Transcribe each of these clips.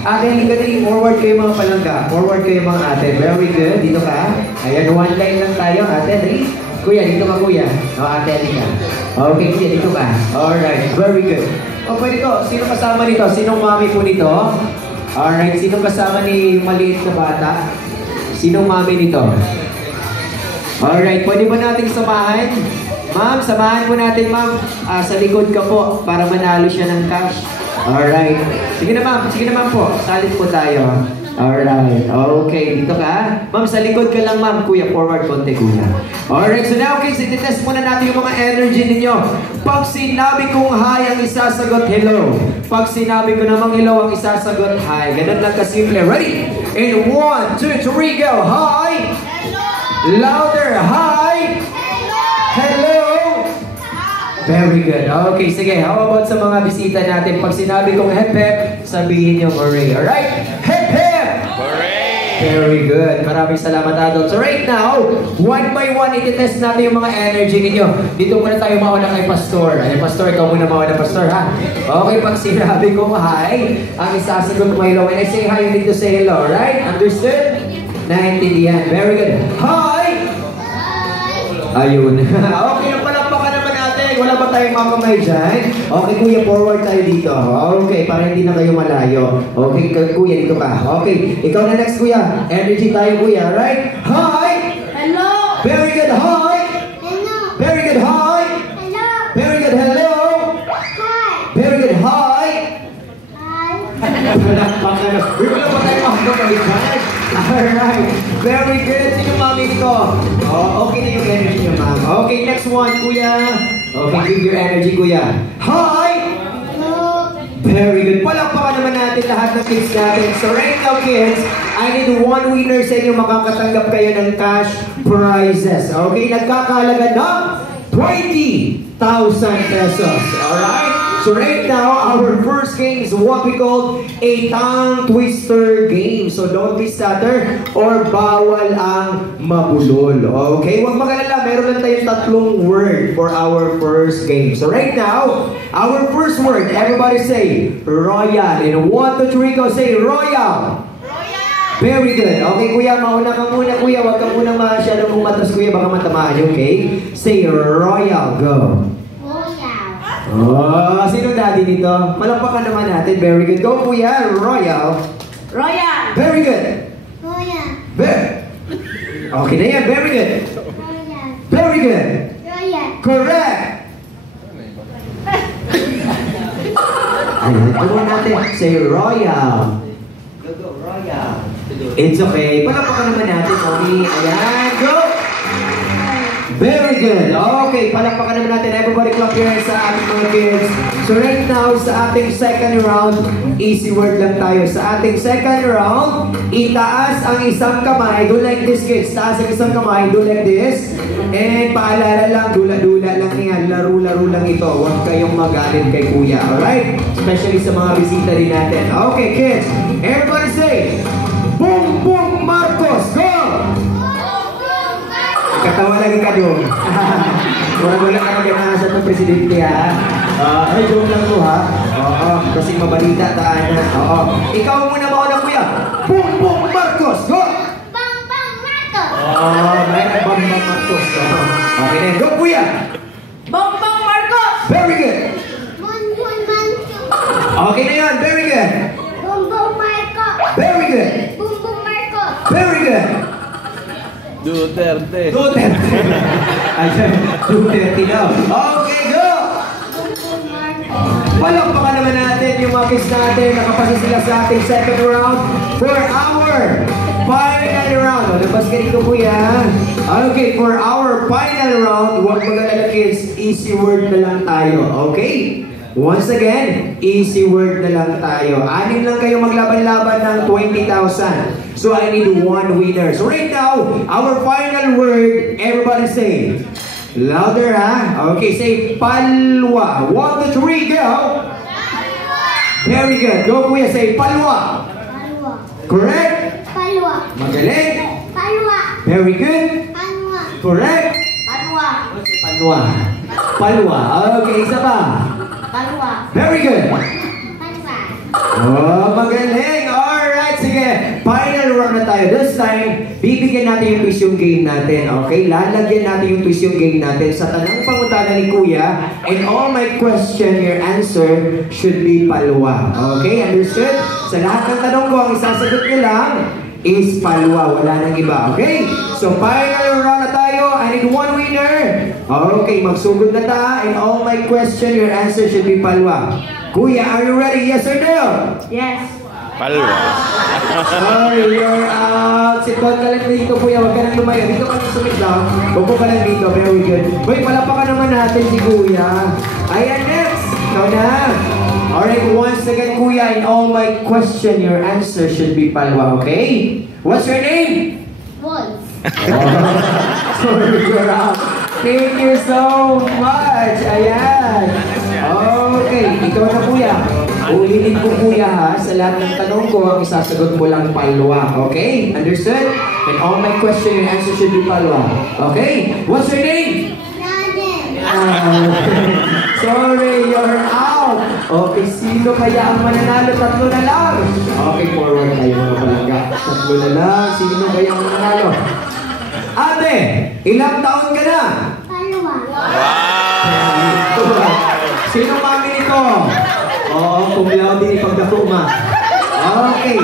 Ate, galing, forward kayo mga palangga. Forward kayo mga ate. Very good. Dito ka. Ayan, one line lang tayo. Ate, dali. Kuya, dito ka kuya. O, ate, dito ka. Okay, kuya, dito ka. Alright, very good. O, pwede to. Sino kasama nito? Sinong mami po nito? Alright, sino kasama ni maliit na bata? Sinong mami nito? Alright, pwede ba natin samahan? Ma'am, samahan po natin, ma'am. Sa likod ka po para manalo siya ng cash. Alright. Sige na, ma'am. Sige na, ma'am po. Salit po tayo. Alright. Okay, dito ka. Ma'am, sa likod ka lang, ma'am. Kuya, forward konti, kuya. Alright, so now, okay, test muna natin yung mga energy ninyo. Pag sinabi kong hi, ang isasagot, hello. Pag sinabi ko namang hello, ang isasagot, hi. Ganun lang kasimple. Ready? In 1, 2, 3, go. Hi! Hello! Louder, hi! Hello! Very good. Okay, sige. How about sa mga bisita natin? Pag sinabi kong hep-hep, sabihin niyo hooray. Alright? Hep-hep! Hooray! Very good. Maraming salamat, adults. So right now, one by one, ititest natin yung mga energy ninyo. Dito muna tayo mauna kay Pastor. Ay, Pastor, ikaw muna mauna, Pastor, ha? Okay, pag sinabi kong hi, ang isasagot mo hello. When I say hi, you need to say hello, right? Understood? Naintindihan. Very good. Hi! Ayun. Okay, palakpakan naman natin. Wala ba tayong makamay dyan? Okay, kuya, forward tayo dito. Okay, para hindi na kayo malayo. Okay, kuya, dito ka. Okay, ikaw na next, kuya. Energy tayo, kuya, right? Hi! Hello! Very good, hi! Hello! Very good, hi! Hello! Very good, hello! Hi! Very good, hi! Hi! Palakpakan na. Wala ba tayong makamay dyan? Alright. Very good. Sino mami ito? Oh, okay na yung energy niyo, ma'am. Okay, next one, kuya. Okay, give your energy, kuya. Hi! Hello! Very good. Palakpakan naman natin lahat ng kids natin. So right now, kids, I need one winner sa inyo. Makakatanggap kayo ng cash prizes. Okay, nagkakahalaga ng 20,000 pesos. Alright? So right now, our first game is what we call a tongue twister game. So don't be stutter or bawal ang mabulol. Okay? Huwag mag-alala, meron lang tayong tatlong word for our first game. So right now, our first word, everybody say royal. In 1, 2, 3, go say royal. Very good. Okay, kuya, mauna ka muna, kuya. Huwag ka muna masyadong umatras, kuya. Baka matamaan yun, okay? Say royal. Go. Oh, sino daddy dito? Palakpakan naman natin. Very good. Go, kuya. Royal. Royal! Very good. Royal! Okay na yan. Very good. Royal! Very good. Royal! Correct. Ayan, tuloy natin. Say royal. Go, royal. It's okay. Palakpakan naman natin, okay? Ayan, go. Very good. Okay, palakpakan naman natin. Everybody clap your hands sa ating mga kids. So right now, sa ating second round, easy word lang tayo. Sa ating second round, itaas ang isang kamay. Do like this, kids. Taas ang isang kamay. Do like this. And paalala lang, dula-dula lang yan. Laro-laro lang ito. Huwag kayong magalit kay kuya. Alright? Especially sa mga bisita rin natin. Okay, kids. Everybody say, Boom Boom Marcos, go! Katawa lagi ka doon. Wala ka mag-anasa ng presidente, ha? Ay, joke lang to, ha? Oo, kasi mabalita taan na. Oo. Ikaw muna mauna, kuya. Boom Boom Marcos, go! Bang Bang Marcos! May Bang Bang Marcos. Okay na, go, kuya! Bang Bang Marcos! Very good! Bang Bang Marcos! Okay na yan, very good! Bang Bang Marcos! Very good! Bang Bang Marcos! Very good! Duterte. Duterte! Ayan, Duterte daw. Okay, go! Bang Bang Marcos! Palakpakan naman natin yung mga kids natin. Nakapasa sila sa ating second round for our final round. O, labas ka dito, kuya. Okay, for our final round, huwag mag-alala, kids. Easy word na lang tayo. Okay? Once again, easy word na lang tayo. Anim lang kayo maglaban-laban ng 20,000. So I need one winner. So right now, our final word, everybody say, louder, ha? Okay, say palwa. 1, 2, 3, go! Very good. Go, kuya, say palwa. Palwa! Correct? Palwa! Magaling. Palwa! Very good. Palwa! Correct? Palwa! Palwa. Palwa. Okay, isa pa. Palwa! Very good. Palwa! Oh, magaling! Alright, sige. Final round na tayo. This time, bibigyan natin yung twist yung game natin. Okay? Lalagyan natin yung twist yung game natin sa tanang pangutana ni Kuya. And all my question, your answer should be palwa. Okay? Understood? Sa lahat ng tanong ko, ang isasagot nyo lang is palwa. Wala nang iba. Okay? So, final round na tayo. I need one winner. Okay, magsugod na ta. And all my question, your answer should be palwa. Kuya, are you ready? Yes or no? Yes. Palwa. Sorry, you're out. Sit down ka lang dito, Kuya. Huwag ka nang lumayo. Dito ka lang sumit lang. Buko ka lang dito. Very good. Uy, palapakan naman natin si Kuya. Ayan, next. Ikaw na. Alright, once again, Kuya, in all my question, your answer should be palwa, okay? What's your name? Wolf. Sorry, you're out. Thank you so much. Ayan. Okay, ikaw na, Kuya. Ulitin ko, Kuya, ha. Sa lahat ng tanong ko, ang isasagot mo lang palwa. Okay? Understood? And all my question, your answer should be palwa. Okay? What's your name? Sorry, you're out. Okay, sino kaya ang mananalo? Tatlo na lang. Okay, forward tayo mga palangga. Tatlo na lang. Sino kaya ang mananalo? Ate, ilang taon ka na? Palwa. Sino mami nito? Oo, kung lang din ipagdako ma. Okay,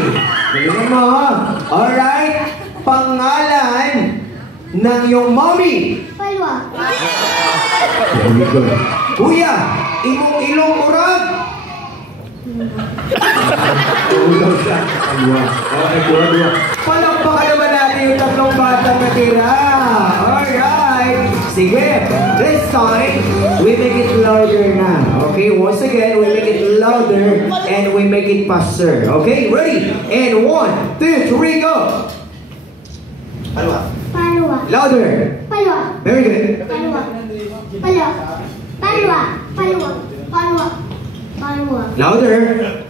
galingan mo. Alright, pangalan ng iyong mommy. Palwa. Very good. Kuya, imong ilong murag. Ulo siya. Alwa. Okay, dua. Palakpakan naman natin yung tatlong batang natira. Alright. Sige. This time, we make it louder na. Okay, once again, we make it louder and we make it faster. Okay, ready? And 1, 2, 3, go! Palwa. Palwa. Louder. Palwa. Very good. Palwa. Palwa. Palwa. Palwa. Palwa. Palwa. Louder.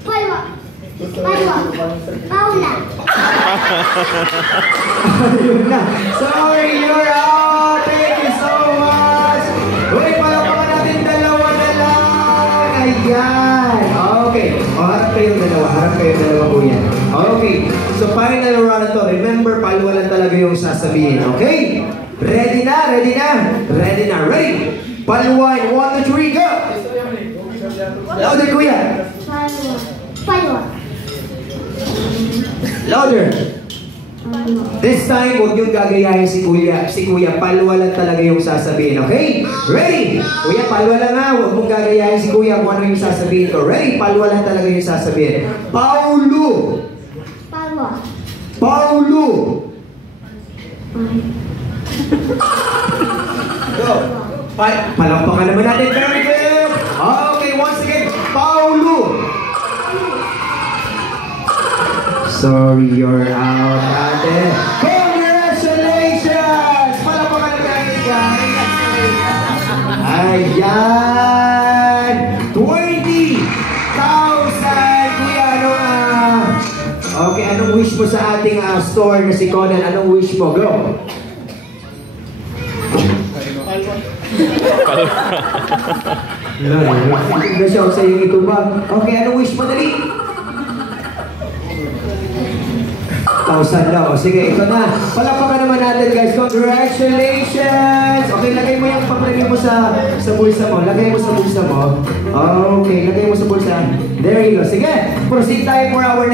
Palwa. Palwa. Paula. Ayun na. Sorry, you're out. Thank you so much. Uy, palakpakan natin dalawa na lang. Ayan. Okay. O, harap kayong dalawa. Harap kayong dalawa, Kuya. Okay. So, final round na to. Remember, palwa lang talaga yung sasabihin. Okay? Ready na? Ready na? Ready na. Ready? Palwa in 1, 2, 3, go! Louder, Kuya. Palwa. Palwa. Louder. This time, huwag niyong gagayahin si Kuya. Si Kuya, palwa lang talaga yung sasabihin, okay? Ready? Kuya, palwa lang ha. Huwag mong gagayahin si Kuya kung ano yung sasabihin ko. Ready? Palwa lang talaga yung sasabihin. Paulo. Palwa. Paulo. Go. Palakpakan naman natin. Very good. Okay, once again. Paulo. Sorry, you're out, ate. Congratulations! Palakpakan naman natin, guys. Ayan! 20,000! Kuya, okay, anong wish mo sa ating store na si Conan? Anong wish mo? Go! Hindi siya ako sa iyong itubag. Okay, anong wish mo? Dali! 1,000 daw. Sige, ito na. Palakpakan naman natin, guys. Congratulations! Okay, lagay mo yung papremyo mo sa bulsa mo. Lagay mo sa bulsa mo. Okay, lagay mo sa bulsa. There you go. Sige, proceed tayo for our next